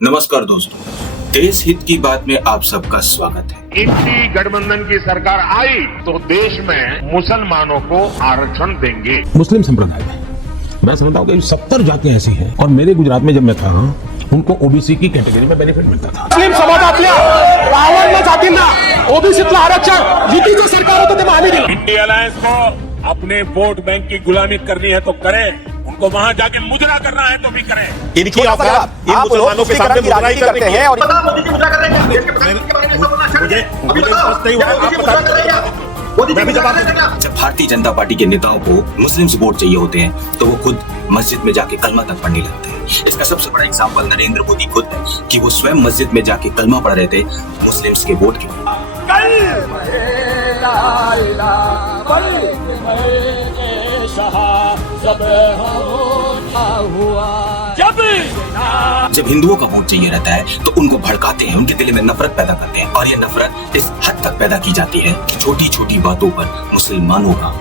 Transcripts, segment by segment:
नमस्कार दोस्तों, देश हित की बात में आप सबका स्वागत है। इंडी गठबंधन की सरकार आई तो देश में मुसलमानों को आरक्षण देंगे। मुस्लिम संप्रदाय में मैं समझता हूँ कि 70 जातियां ऐसी हैं और मेरे गुजरात में जब मैं था उनको ओबीसी की कैटेगरी में बेनिफिट मिलता था। मुस्लिम समाजातल्या 52 जातींना ओबीसीतलं आरक्षण युतीचं सरकार होतं तेव्हा आम्ही दिलं। इंडिया अलायंस को अपने वोट बैंक की गुलामी करनी है तो करे, उनको वहां जाके मुजरा करना है तो भी करें। इनकी औकात इन मुसलमानों के सामने मुजराई करते हैं और जब भारतीय जनता पार्टी के नेताओं को मुस्लिम वोट चाहिए होते हैं तो वो खुद मस्जिद में जाके कलमा तक पढ़ने लगते हैं। इसका सबसे बड़ा एग्जाम्पल नरेंद्र मोदी खुद है कि वो स्वयं मस्जिद में जाके कलमा पढ़ रहे थे मुस्लिम्स के वोट के लिए। जब हिंदुओं का वोट चाहिए रहता है तो उनको भड़काते हैं, उनके दिल में नफरत पैदा करते हैं और ये नफरत इस हद तक पैदा की जाती है कि छोटी छोटी बातों पर मुसलमानों का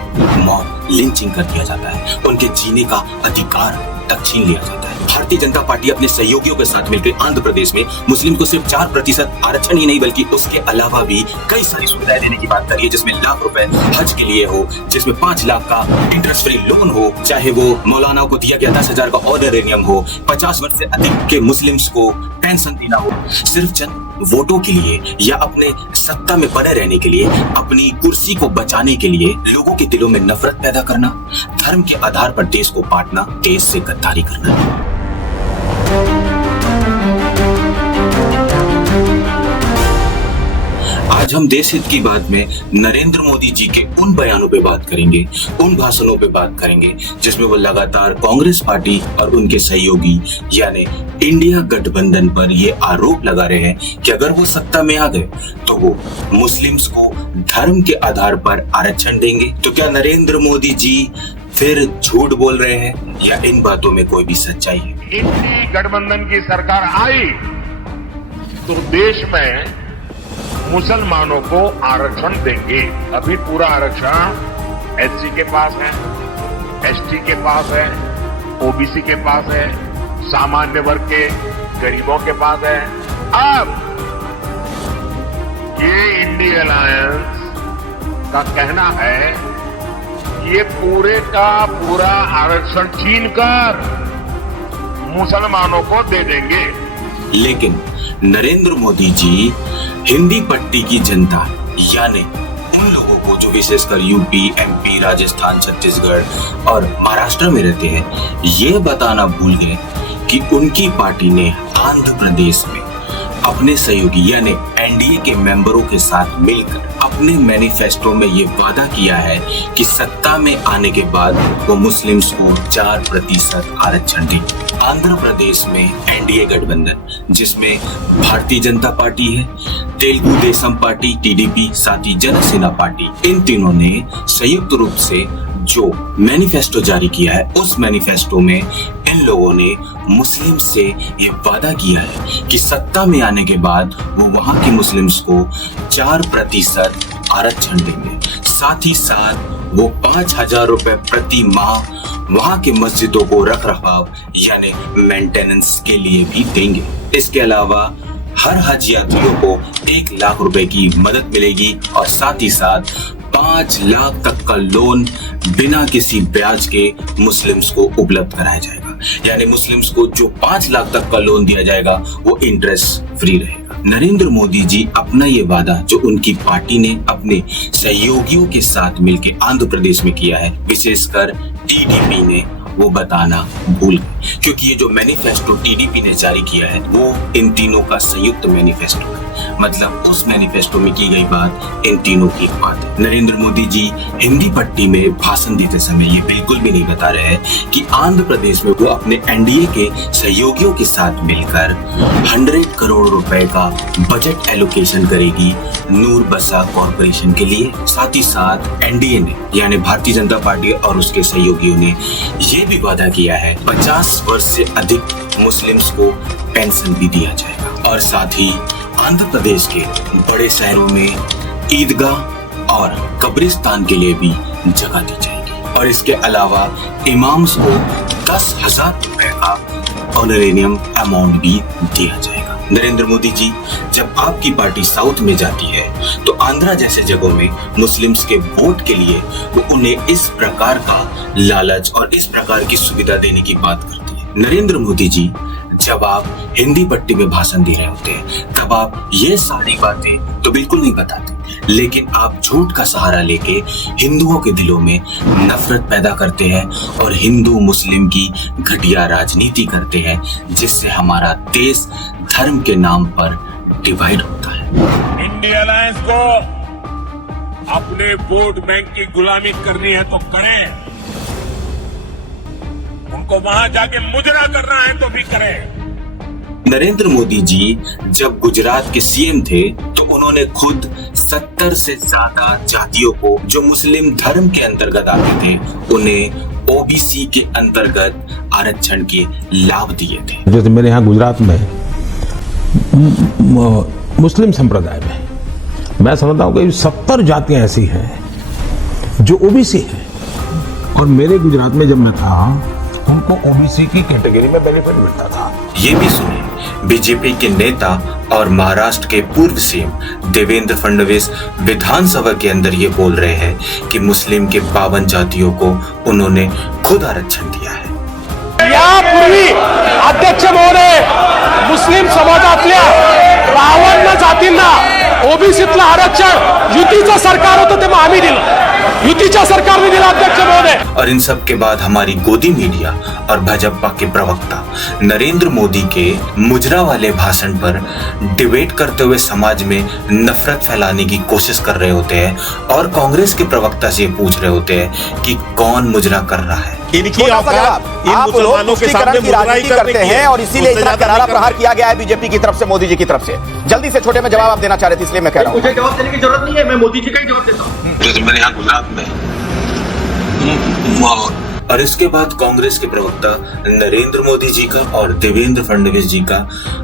मौत लिंचिंग कर दिया जाता है, उनके जीने का अधिकार तक छीन लिया जाता है। भारतीय जनता पार्टी अपने सहयोगियों के साथ मिलकर आंध्र प्रदेश में मुस्लिम को सिर्फ 4% आरक्षण ही नहीं बल्कि उसके अलावा भी कई सारी सुविधाएं देने की बात करिए, जिसमें लाख रुपए हज के लिए हो, जिसमें 5 लाख का इंटरेस्ट फ्री लोन हो, चाहे वो मौलाना को दिया गया 10,000 का ऑनरेरियम हो, 50 वर्ष से अधिक के मुस्लिम्स को पेंशन देना हो, सिर्फ चंद वोटों के लिए या अपने सत्ता में बने रहने के लिए, अपनी कुर्सी को बचाने के लिए लोगों के दिलों में नफरत पैदा करना, धर्म के आधार पर देश को बांटना, देश से गद्दारी करना। आज हम देश हित की बात में नरेंद्र मोदी जी के उन बयानों पे बात करेंगे, उन भाषणों पे बात करेंगे जिसमें वो लगातार कांग्रेस पार्टी और उनके सहयोगी यानी इंडिया गठबंधन पर ये आरोप लगा रहे हैं कि अगर वो सत्ता में आ गए तो वो मुस्लिम्स को धर्म के आधार पर आरक्षण देंगे। तो क्या नरेंद्र मोदी जी फिर झूठ बोल रहे हैं या इन बातों में कोई भी सच्चाई है? इंडी गठबंधन की सरकार आई तो देश में मुसलमानों को आरक्षण देंगे। अभी पूरा आरक्षण एससी के पास है, एसटी के पास है, ओबीसी के पास है, सामान्य वर्ग के गरीबों के पास है। अब ये इंडी अलायंस का कहना है ये पूरे का पूरा आरक्षण छीन कर मुसलमानों को दे देंगे। लेकिन नरेंद्र मोदी जी हिंदी पट्टी की जनता यानी उन लोगों को जो विशेषकर यूपी, एमपी, राजस्थान, छत्तीसगढ़ और महाराष्ट्र में रहते हैं, ये बताना भूल गए कि उनकी पार्टी ने आंध्र प्रदेश में अपने सहयोगी यानी एनडीए के मेंबरों के साथ मिलकर अपने मैनिफेस्टो में ये वादा किया है कि सत्ता में आने के बाद वो मुस्लिम्स को 4% आरक्षण देंगे। आंध्र प्रदेश में एनडीए गठबंधन जिसमें भारतीय जनता पार्टी है, तेलुगु देशम पार्टी टीडीपी, साथ ही जनसेना पार्टी, इन तीनों ने संयुक्त रूप से जो मैनिफेस्टो जारी किया है, उस मैनिफेस्टो में इन लोगों ने मुस्लिम से ये वादा किया है कि सत्ता में आने के बाद वो वहां के मुस्लिम्स को 4% आरक्षण देंगे। साथ ही साथ वो 5,000 रुपए प्रति माह वहां के मस्जिदों को रख रखाव यानी मेंटेनेंस के लिए भी देंगे। इसके अलावा हर हज यात्रियों को 1 लाख रुपए की मदद मिलेगी और साथ ही साथ 5 लाख तक का लोन बिना किसी ब्याज के मुस्लिम्स को उपलब्ध कराया जाएगा। यानी मुस्लिम्स को जो 5 लाख तक का लोन दिया जाएगा वो इंटरेस्ट फ्री रहेगा। नरेंद्र मोदी जी अपना ये वादा जो उनकी पार्टी ने अपने सहयोगियों के साथ मिलकर आंध्र प्रदेश में किया है, विशेषकर टीडीपी ने वो बताना भूल गए, क्योंकि ये जो मैनिफेस्टो टीडीपी ने जारी किया है वो इन तीनों का संयुक्त मैनिफेस्टो है। मतलब उस मैनिफेस्टो में की गई बात इन तीनों की बात है। नरेंद्र मोदी जी हिंदी पट्टी में भाषण देते समय ये बिल्कुल भी नहीं बता रहे हैं कि आंध्र प्रदेश में वो अपने एनडीए के सहयोगियों के साथ मिलकर 100 करोड़ रुपए का बजट एलोकेशन करेगी नूर बसा कॉर्पोरेशन के लिए। साथ ही साथ एनडीए ने यानी भारतीय जनता पार्टी और उसके सहयोगियों ने ये भी वादा किया है 50 वर्ष से अधिक मुस्लिम्स को पेंशन भी दिया जाएगा। और साथ ही आंध्र प्रदेश के बड़े शहरों में ईदगाह और कब्रिस्तान के लिए भी जगह दी जाएगी। और इसके अलावा इमाम्स को 10,000 रुपए का ऑनरेरियम अमाउंट भी दिया जाएगा। नरेंद्र मोदी जी, जब आपकी पार्टी साउथ में जाती है तो आंध्रा जैसे जगहों में मुस्लिम्स के वोट के लिए वो उन्हें इस प्रकार का लालच और इस प्रकार की सुविधा देने की बात करती है। नरेंद्र मोदी जी, जब आप हिंदी पट्टी में भाषण दे रहे होते हैं तब आप ये सारी बातें तो बिल्कुल नहीं बताते, लेकिन आप झूठ का सहारा लेके हिंदुओं के दिलों में नफरत पैदा करते हैं और हिंदू मुस्लिम की घटिया राजनीति करते हैं, जिससे हमारा देश धर्म के नाम पर डिवाइड होता है। इंडिया अलायंस को अपने वोट बैंक की गुलामी करनी है तो करें, उनको वहां जाके मुजरा करना है तो भी करें। नरेंद्र मोदी जी जब गुजरात के सीएम थे तो उन्होंने खुद 70 से ज्यादा जातियों को जो मुस्लिम धर्म के अंतर्गत आते थे उन्हें ओबीसी के अंतर्गत आरक्षण के लाभ दिए थे। जैसे मेरे यहाँ गुजरात में मुस्लिम संप्रदाय में मैं समझता हूँ कि 70 जातियां ऐसी हैं जो ओबीसी हैं, और मेरे गुजरात में जब मैं था उनको ओबीसी की कैटेगरी में बेनिफिट मिलता था। ये भी सुने, बीजेपी के नेता और महाराष्ट्र के पूर्व सीएम देवेंद्र फडणवीस विधानसभा के अंदर ये बोल रहे हैं कि मुस्लिम के 52 जातियों को उन्होंने खुद आरक्षण दिया है। यापूर्वी अध्यक्ष महोदय मुस्लिम समाजातल्या 52 जातींना ओबीसीतलं आरक्षण युतीचं सरकार होतं तेव्हा आम्ही दिलं, युतीच्या सरकारने दिला अध्यक्ष महोदय। और इन सब के बाद हमारी गोदी मीडिया और भाजपा के प्रवक्ता नरेंद्र मोदी के मुजरा वाले भाषण पर डिबेट करते हुए समाज में नफरत फैलाने की कोशिश कर रहे होते हैं और कांग्रेस के प्रवक्ता से पूछ रहे होते हैं कि कौन मुजरा कर रहा है। इनकी औकात इन मुसलमानों के सामने मुजराई करते हैं और इसीलिए इतना करारा प्रहार किया गया है बीजेपी की तरफ से, मोदी जी की तरफ से। जल्दी से छोटे में जवाब आप देना चाह रहे थे इसलिए मैं कह रहा हूं। मुझे जवाब देने की जरूरत नहीं है, मैं मोदी जी का ही जवाब देता हूं। जैसे मेरे यहाँ गुजरात में और इसके बाद कांग्रेस के प्रवक्ता नरेंद्र मोदी जी का और देवेंद्र फडणवीस जी का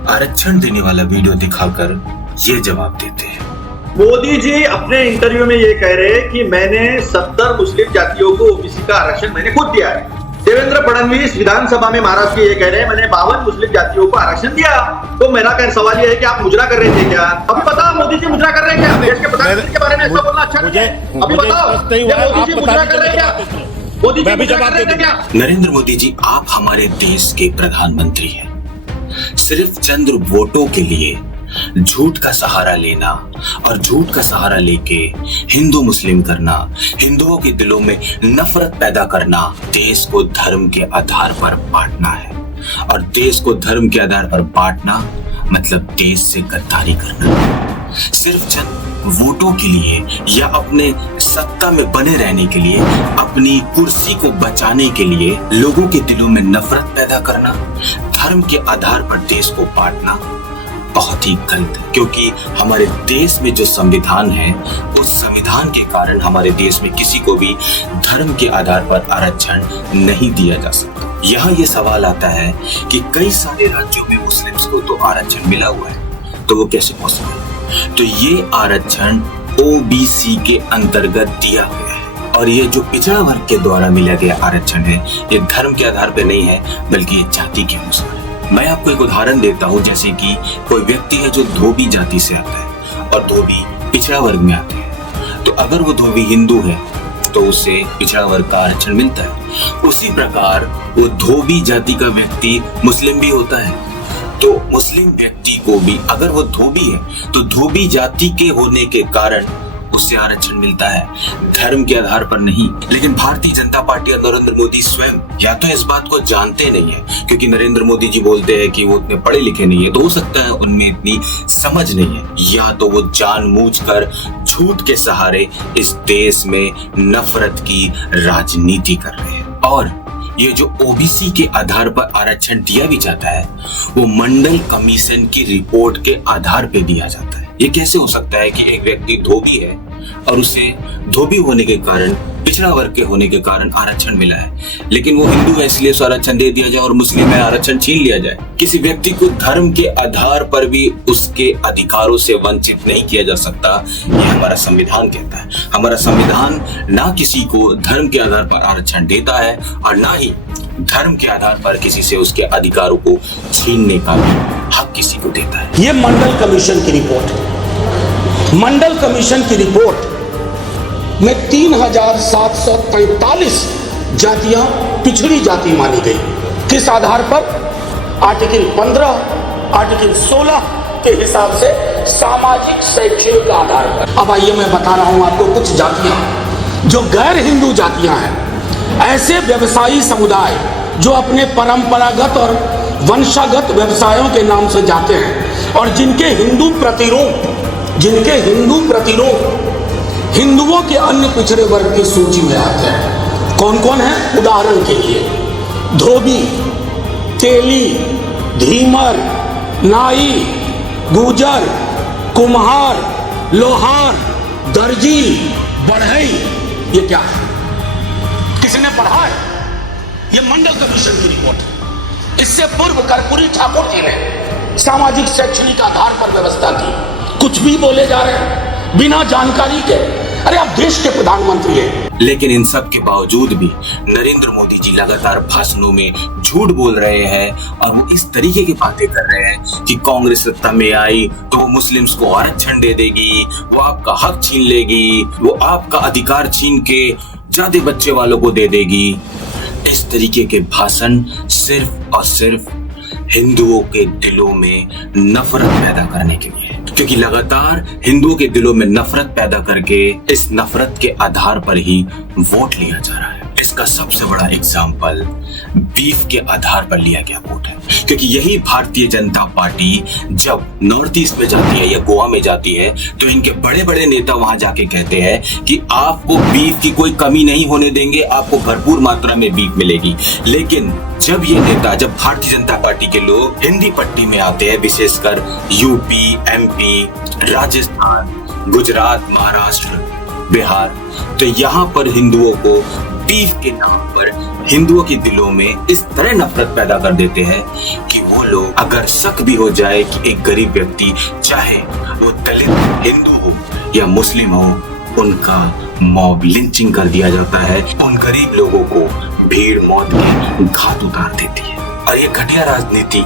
आरक्षण देने वाला वीडियो दिखाकर ये जवाब देते हैं। मोदी जी अपने इंटरव्यू में ये कह रहे हैं कि मैंने 70 मुस्लिम जातियों को ओबीसी का आरक्षण मैंने खुद दिया है। देवेंद्र फडणवीस विधानसभा में महाराष्ट्र के ये कह रहे हैं मैंने 52 मुस्लिम जातियों को आरक्षण दिया। तो मेरा सवाल ये है कि आप मुजरा कर रहे थे क्या? अभी बताओ मोदी जी मुजरा कर रहे हैं क्या? देश के प्रधानमंत्री के बारे में ऐसा बोलना अच्छा नहीं है। अभी बताओ मोदी जी मुजरा कर रहे हैं क्या? मोदी जी मुजरा कर रहे थे क्या? नरेंद्र मोदी जी, आप हमारे देश के प्रधानमंत्री हैं। सिर्फ चंद वोटों के लिए झूठ का सहारा लेना और झूठ का सहारा लेके हिंदू मुस्लिम करना, हिंदुओं के दिलों में नफरत पैदा करना, देश को धर्म के आधार पर बांटना है। और देश को धर्म के आधार पर बांटना मतलब देश से गद्दारी करना। सिर्फ चंद वोटों के लिए या अपने सत्ता में बने रहने के लिए, अपनी कुर्सी को बचाने के लिए लोगों के दिलों में नफरत पैदा करना, धर्म के आधार पर देश को बांटना बहुत ही गलत है। क्योंकि हमारे देश में जो संविधान है उस संविधान के कारण हमारे देश में किसी को भी धर्म के आधार पर आरक्षण नहीं दिया जा सकता। यहाँ ये सवाल आता है कि कई सारे राज्यों में मुस्लिम्स को तो आरक्षण मिला हुआ है, तो वो कैसे पॉसिबल है? तो ये आरक्षण ओबीसी के अंतर्गत दिया गया है और ये जो पिछड़ा वर्ग के द्वारा मिला गया आरक्षण है ये धर्म के आधार पर नहीं है बल्कि ये जाति के अनुसार है। मैं आपको एक उदाहरण देता हूँ, जैसे कि कोई व्यक्ति है जो धोबी जाति से आता है और धोबी पिछड़ा वर्ग में आते हैं, तो अगर वो धोबी हिंदू है तो उसे पिछड़ा वर्ग का आरक्षण मिलता है। उसी प्रकार वो धोबी जाति का व्यक्ति मुस्लिम भी होता है, तो मुस्लिम व्यक्ति को भी अगर वो धोबी है तो धोबी जाति के होने के कारण उससे आरक्षण मिलता है, धर्म के आधार पर नहीं। लेकिन भारतीय जनता पार्टी और नरेंद्र मोदी स्वयं या तो इस बात को जानते नहीं है, क्योंकि नरेंद्र मोदी जी बोलते हैं कि वो इतने पढ़े लिखे नहीं है, तो हो सकता है उनमें इतनी समझ नहीं है, या तो वो जानबूझकर झूठ के सहारे इस देश में नफरत की राजनीति कर रहे हैं। और ये जो ओबीसी के आधार पर आरक्षण दिया भी जाता है वो मंडल कमीशन की रिपोर्ट के आधार पे दिया जाता है। ये कैसे हो सकता है कि एक व्यक्ति धोबी है और उसे धोबी होने के कारण, पिछड़ा वर्ग के होने के कारण आरक्षण मिला है। लेकिन वो हिंदू है इसलिए उसे आरक्षण दे दिया जाए और मुस्लिम है आरक्षण छीन लिया जाए। किसी व्यक्ति को धर्म के आधार पर भी उसके अधिकारों से वंचित नहीं किया जा सकता, ये हमारा संविधान कहता है। हमारा संविधान ना किसी को धर्म के आधार पर आरक्षण देता है और ना ही धर्म के आधार पर किसी से उसके अधिकारों को छीनने का भी हक किसी को देता है। ये मंडल कमीशन की रिपोर्ट है। मंडल कमीशन की रिपोर्ट में 3743 जातियां पिछड़ी जाति मानी गई। किस आधार पर? आर्टिकल 15, आर्टिकल 16 के हिसाब से सामाजिक शैक्षणिक आधार पर। अब आइए मैं बता रहा हूं आपको कुछ जातियां जो गैर हिंदू जातियां हैं, ऐसे व्यवसायी समुदाय जो अपने परंपरागत और वंशागत व्यवसायों के नाम से जाते हैं और जिनके हिंदू प्रतिरूप हिंदुओं के अन्य पिछड़े वर्ग की सूची में आते हैं। कौन कौन है? उदाहरण के लिए धोबी, तेली, धीमर, नाई, गुजर, कुम्हार, लोहार, दर्जी, बढ़ई। ये क्या है? किसने पढ़ा है? ये मंडल कमीशन की रिपोर्ट है। इससे पूर्व कर्पूरी ठाकुर जी ने सामाजिक शैक्षणिक आधार पर व्यवस्था की। कुछ भी बोले जा रहे हैं बिना जानकारी के। अरे आप देश के प्रधानमंत्री हैं। लेकिन इन सब के बावजूद भी नरेंद्र मोदी जी लगातार भाषणों में झूठ बोल रहे हैं और वो इस तरीके की बातें कर रहे हैं कि कांग्रेस सत्ता में आई तो वो मुस्लिम्स को आरक्षण दे देगी, वो आपका हक छीन लेगी, वो आपका अधिकार छीन के ज्यादा बच्चे वालों को दे देगी। इस तरीके के भाषण सिर्फ और सिर्फ हिंदुओं के दिलों में नफरत पैदा करने के लिए, क्योंकि लगातार हिंदुओं के दिलों में नफरत पैदा करके इस नफरत के आधार पर ही वोट लिया जा रहा है। इसका सबसे बड़ा एग्जाम्पल बीफ के आधार पर लिया गया वोट है, क्योंकि यही भारतीय जनता पार्टी जब नॉर्थ ईस्ट में जाती है या गोवा में जाती है तो इनके बड़े बड़े नेता वहां जाके कहते हैं कि आपको बीफ की कोई कमी नहीं होने देंगे, आपको भरपूर मात्रा में बीफ मिलेगी। लेकिन जब भारतीय जनता पार्टी के लोग हिंदी पट्टी में आते हैं, विशेषकर यूपी, एमपी, राजस्थान, गुजरात, महाराष्ट्र, बिहार, तो यहाँ पर हिंदुओं को बीफ के नाम पर हिंदुओं के दिलों में इस तरह नफरत पैदा कर देते हैं कि वो लोग, अगर शक भी हो जाए कि एक गरीब व्यक्ति, चाहे वो दलित, हिंदू हो या मुस्लिम हो, उनका मॉब लिंचिंग कर दिया जाता है। उन गरीब लोगों को भीड़ मौत के घाट उतार देती है। और ये घटिया राजनीति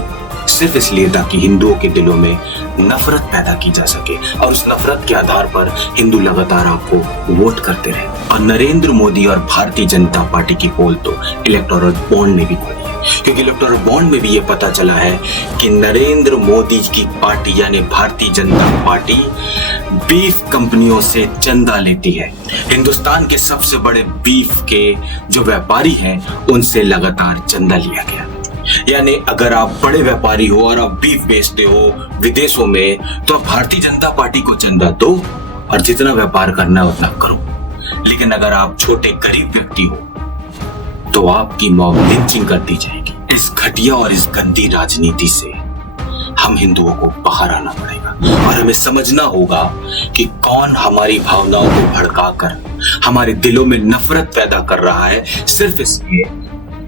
सिर्फ इसलिए ताकि हिंदुओं के दिलों में नफरत पैदा की जा सके और उस नफरत के आधार पर हिंदू लगातार आपको वोट करते रहे। और नरेंद्र मोदी और भारतीय जनता पार्टी की पोल तो इलेक्टोरल बॉन्ड में भी खुली है, क्योंकि इलेक्टोरल बॉन्ड में भी ये पता चला है कि नरेंद्र मोदी की पार्टी यानी भारतीय जनता पार्टी बीफ कंपनियों से चंदा लेती है। हिंदुस्तान के सबसे बड़े बीफ के जो व्यापारी हैं उनसे लगातार चंदा लिया गया। यानी अगर आप बड़े व्यापारी हो और आप बीफ बेचते हो विदेशों में तो आप भारतीय जनता पार्टी को चंदा दो और जितना व्यापार करना है उतना करो। लेकिन अगर आप छोटे गरीब व्यक्ति हो तो आपकी मॉब लिंचिंग कर दी जाएगी। इस घटिया और इस गंदी राजनीति से हम हिंदुओं को बाहर आना पड़ेगा और हमें समझना होगा कि कौन हमारी भावनाओं को भड़काकर हमारे दिलों में नफरत पैदा कर रहा है, सिर्फ इसलिए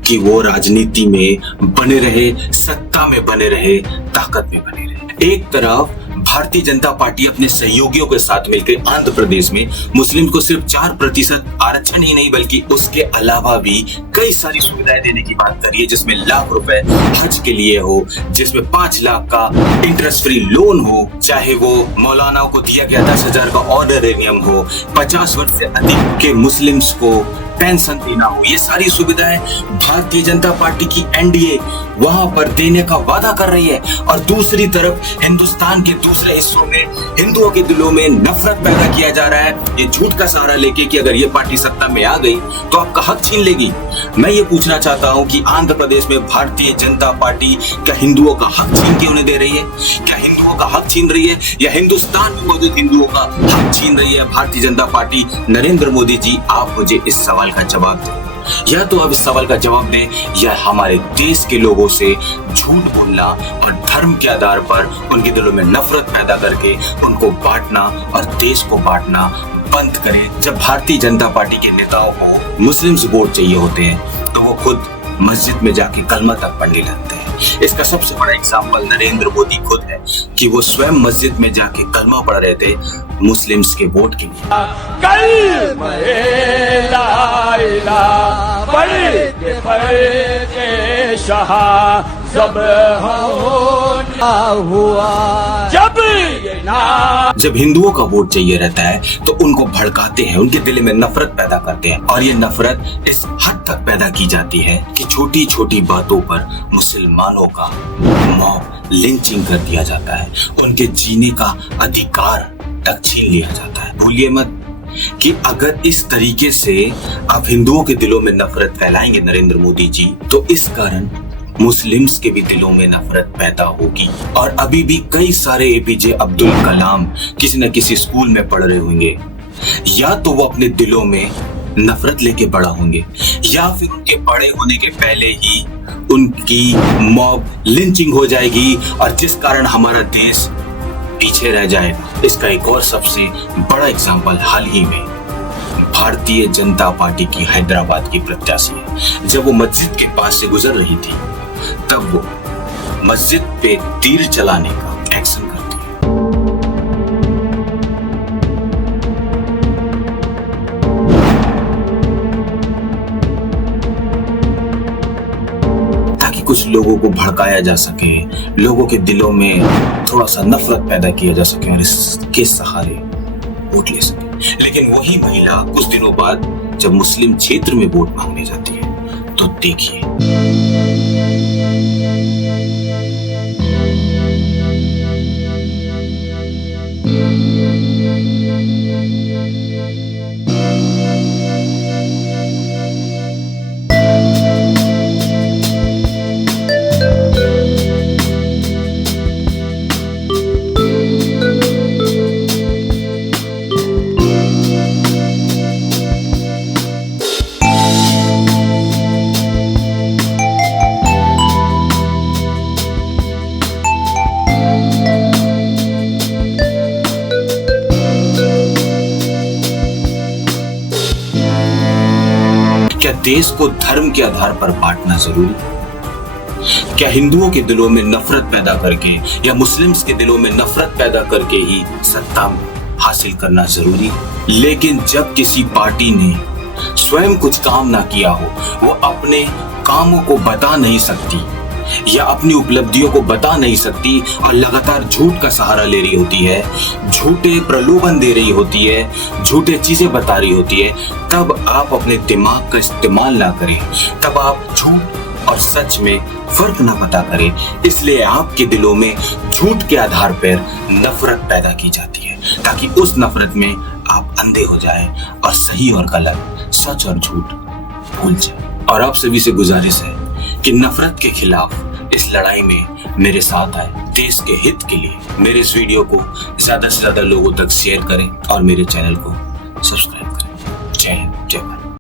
कि वो राजनीति में बने रहे, सत्ता में बने रहे, ताकत में बने रहे। एक तरफ भारतीय जनता पार्टी अपने सहयोगियों के साथ मिलकर आंध्र प्रदेश में मुस्लिम को सिर्फ 4% आरक्षण ही नहीं बल्कि उसके अलावा भी कई सारी सुविधाएं देने की बात करी है, जिसमें लाख रुपए हज के लिए हो, जिसमें 5 लाख का इंटरेस्ट फ्री लोन हो, चाहे वो मौलानाओं को दिया गया 10,000 का ऑनरेरियम हो, 50 वर्ष से अधिक के मुस्लिम्स को पेंशन देना हो। ये सारी सुविधाएं भारतीय जनता पार्टी की एनडीए वहां पर देने का वादा कर रही है और दूसरी तरफ हिंदुस्तान के दूसरे हिस्सों में हिंदुओं के दिलों में नफरत पैदा किया जा रहा है ये झूठ का सहारा लेके कि अगर ये पार्टी सत्ता में आ गई तो आपका हक छीन लेगी। मैं ये पूछना चाहता हूं कि आंध्र प्रदेश में भारतीय जनता पार्टी क्या हिंदुओं का हक छीन के उन्हें दे रही है? क्या हिंदुओं का हक छीन रही है या हिंदुस्तान में मौजूद हिंदुओं का हक छीन रही है भारतीय जनता पार्टी? नरेंद्र मोदी जी, आप मुझे इस सवाल का जवाब दें। या तो आप इस सवाल का जवाब दें या हमारे देश के लोगों से झूठ बोलना और धर्म के आधार पर उनके दिलों में नफरत पैदा करके उनको बांटना और देश को बांटना बंद करे। जब भारतीय जनता पार्टी के नेताओं को मुस्लिम्स वोट चाहिए होते हैं तो वो खुद मस्जिद में जाके कलमा तक पढ़ने लगते हैं। इसका सबसे बड़ा एग्जाम्पल नरेंद्र मोदी खुद है कि वो स्वयं मस्जिद में जाके कलमा पढ़ रहे थे मुस्लिम्स के वोट के लिए। जब हिंदुओं का वोट चाहिए रहता है तो उनको भड़काते हैं, उनके दिल में नफरत पैदा करते हैं और ये नफरत इस हद तक पैदा की जाती है कि छोटी छोटी बातों पर मुसलमानों का मॉब लिंचिंग कर दिया जाता है, उनके जीने का अधिकार तक छीन लिया जाता है। भूलिए मत कि अगर इस तरीके से आप हिंदुओं के दिलों में नफरत फैलाएंगे नरेंद्र मोदी जी, तो इस कारण मुस्लिम्स के भी दिलों में नफरत पैदा होगी। और अभी भी कई सारे एपीजे अब्दुल कलाम किसी न किसी स्कूल में पढ़ रहे होंगे, या तो वो अपने दिलों में नफरत लेके बड़ा होंगे या फिर उनके बड़े होने के पहले ही उनकी मॉब लिंचिंग हो जाएगी और जिस कारण हमारा देश पीछे रह जाएगा। इसका एक और सबसे बड़ा एग्जाम्पल हाल ही में भारतीय जनता पार्टी की हैदराबाद की प्रत्याशी है। जब वो मस्जिद के पास से गुजर रही थी तब वो मस्जिद पे तीर चलाने का एक्शन करती है। ताकि कुछ लोगों को भड़काया जा सके, लोगों के दिलों में थोड़ा सा नफरत पैदा किया जा सके और इसके सहारे वोट ले सके। लेकिन वही महिला कुछ दिनों बाद जब मुस्लिम क्षेत्र में वोट मांगने जाती है तो देखिए। क्या देश को धर्म के आधार पर बांटना जरूरी? क्या हिंदुओं के दिलों में नफरत पैदा करके या मुस्लिम्स के दिलों में नफरत पैदा करके ही सत्ता हासिल करना जरूरी? लेकिन जब किसी पार्टी ने स्वयं कुछ काम ना किया हो, वो अपने कामों को बता नहीं सकती या अपनी उपलब्धियों को बता नहीं सकती और लगातार झूठ का सहारा ले रही होती है, झूठे प्रलोभन दे रही होती है, झूठे चीजें बता रही होती है, तब आप अपने दिमाग का इस्तेमाल ना करें, तब आप झूठ और सच में फर्क ना पता करें। इसलिए आपके दिलों में झूठ के आधार पर नफरत पैदा की जाती है ताकि उस नफरत में आप अंधे हो जाएं और सही और गलत, सच और झूठ भूल जाएं। और आप सभी से गुजारिश है कि नफरत के खिलाफ इस लड़ाई में मेरे साथ आए। देश के हित के लिए मेरे इस वीडियो को ज्यादा से ज्यादा लोगों तक शेयर करें और मेरे चैनल को सब्सक्राइब